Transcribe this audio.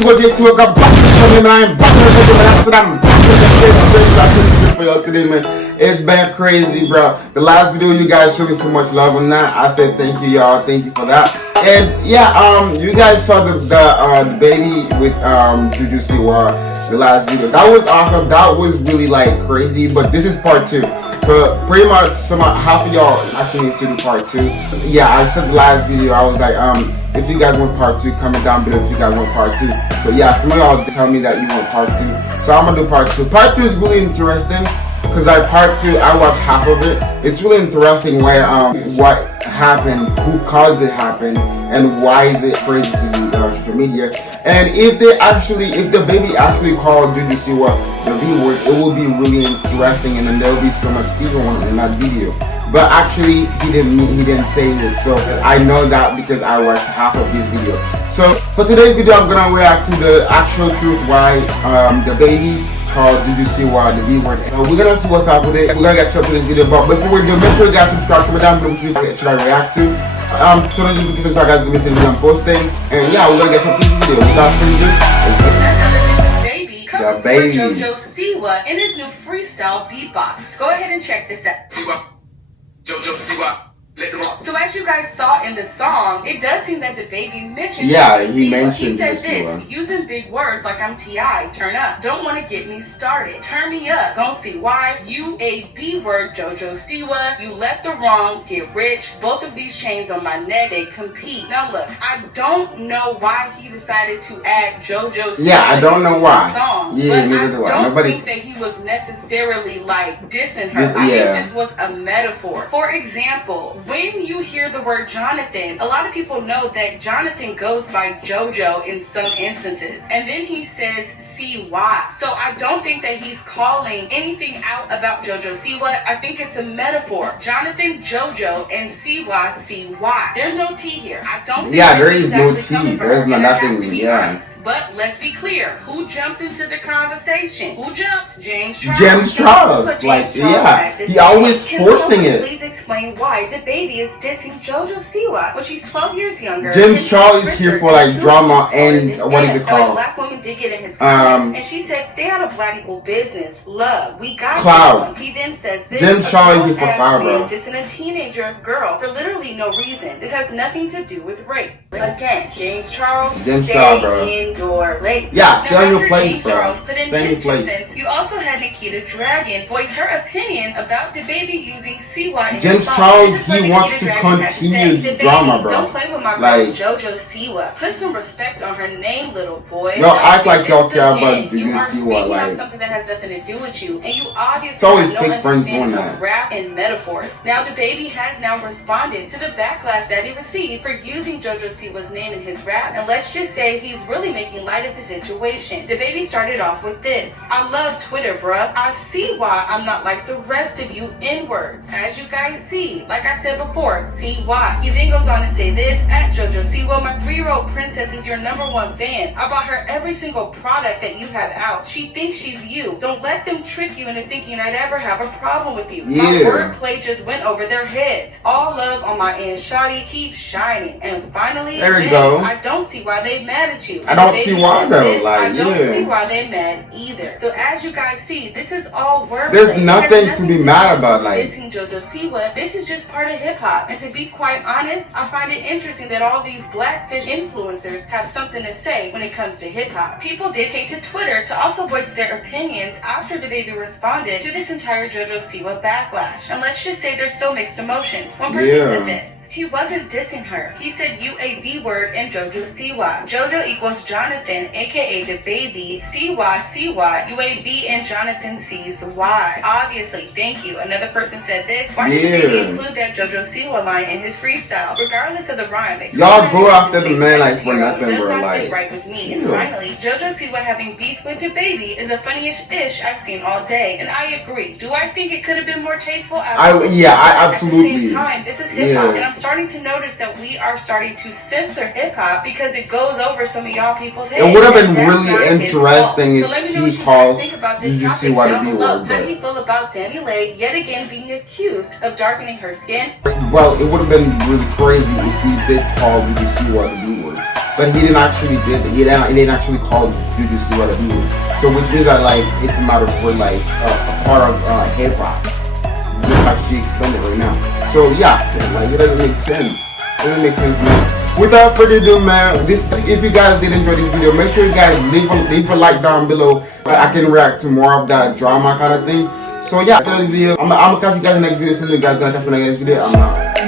JoJo Siwa the B, and I'm back for y'all today, man. It's been crazy, bro. The last video, you guys showed me so much love on that. I said thank you, y'all. Thank you for that. And yeah, you guys saw the baby with JoJo Siwa, the last video. That was awesome. That was really like crazy. But this is part 2. So pretty much, half of y'all asking me to do part 2. Yeah, I said the last video, I was like, if you guys want part 2, comment down below if you guys want part 2. So yeah, some of y'all tell me that you want part 2. So I'm gonna do part 2. Part 2 is really interesting because part 2, I watched half of it. It's really interesting where what happened, who caused it happen, and why is it crazy to do social media. And if the baby actually called JoJo Siwa the B word, it will be really interesting, and then there will be so much people in that video. But actually, he didn't say it, so I know that because I watched half of his video. So for today's video, I'm gonna react to the actual truth why the baby called JoJo Siwa the B word. We're gonna see what's up with it. We're gonna get to this video, but before we do, make sure you guys subscribe, comment down below which video should I react to. So notifications so guys will miss anything I'm posting. And yeah, we're gonna get some this video. Without further ado, the baby JoJo Siwa in his new freestyle beatbox. Go ahead and check this out. JoJo Siwa. So as you guys saw in the song, it does seem that the baby mentioned he mentioned he said this, using big words like I'm T.I., turn up, don't want to get me started, turn me up, gon' see why, you a B word JoJo Siwa, you left the wrong, get rich, both of these chains on my neck, they compete. Now look, I don't know why he decided to add JoJo Siwa I don't know why. Song, yeah, but neither do I. don't Nobody think that he was necessarily like dissing her. I think this was a metaphor. For example, when you hear the word Jonathan, a lot of people know that Jonathan goes by JoJo in some instances. And then he says CY. So I don't think that he's calling anything out about JoJo Siwa. I think it's a metaphor. Jonathan, JoJo, and CY, CY. There's no T here. I don't think there is no T. There's nothing. Yeah. But let's be clear. Who jumped into the conversation? Who jumped? James Charles. James Charles. He always forcing it. Please explain why DABABY is dissing JoJo Siwa when she's 12 years younger. James Charles is here for like drama and what is it called? A black woman did get in his comments and she said, "Stay out of black people business. Love, we got Cloud." He then says this. James Charles is here for Cloud, bro. Dissing a teenager girl for literally no reason. This has nothing to do with rape. Again, James Charles. Bro. Your lane. Yeah, stay on your place, bro. Charles put in his 2 cents. You also had Nikita Dragon voice her opinion about DABABY using CY in James Charles, he wants to continue the drama, bro. Don't play with my girl JoJo Siwa. Put some respect on her name, little boy. Y'all act like y'all care about JoJo Siwa, like something that has nothing to do with you, and you obviously it's always have no fake friends doing understanding that. of rap and metaphors. Now DABABY has now responded to the backlash that he received for using JoJo Siwa's name in his rap, and let's just say he's really making light of the situation. DABABY started off with this: I love Twitter, bruh. I see why I'm not like the rest of you N-words. As you guys see, like I said before, see why. He then goes on to say this: at JoJo Siwa, my 3-year-old princess is your #1 fan. I bought her every single product that you have out. She thinks she's you. Don't let them trick you into thinking I'd ever have a problem with you. My wordplay just went over their heads. All love on my end, shawty, keep shining. And finally, there we go. I don't see why they mad at you. I don't see why though. I don't see why they mad either. So as you guys see, this is all wordplay. There's nothing to be mad about. Like dissing JoJo Siwa, this is just part of hip hop. And to be quite honest, I find it interesting that all these blackfish influencers have something to say when it comes to hip hop. People did take to Twitter to also voice their opinions after DABABY responded to this entire JoJo Siwa backlash. And let's just say there's still mixed emotions. One person said this: he wasn't dissing her. He said you a B word in JoJo Siwa. JoJo equals Jonathan, aka DABABY. CY, you a B and Jonathan sees Y. Obviously, thank you. Another person said this: why did DABABY include that JoJo Siwa line in his freestyle? Regardless of the rhyme, y'all go after the man like for nothing, bro. Like, right with me. And finally, JoJo Siwa having beef with DABABY is the funniest ish I've seen all day. And I agree. Do I think it could have been more tasteful? Absolutely. I absolutely. At the same time, this is hip hop, and I'm starting to notice that we are starting to censor hip-hop because it goes over some of y'all people's heads. It would have been really interesting if he called JoJo Siwa the B word. How do you feel about Danny Lay yet again being accused of darkening her skin? Well, it would have been really crazy if he did call JoJo Siwa the B word. but he didn't actually did it. He didn't actually call JoJo Siwa the B. So which means that like it's a matter for like a part of hip hop, just like she explained it right now. So yeah, like it doesn't make sense. It doesn't make sense, man. Without further ado, man, if you guys did enjoy this video, make sure you guys leave a like down below. I can react to more of that drama kind of thing. So yeah, after the video, I'm gonna catch you guys in the next video. So you guys gonna catch me in the next video. I'm out.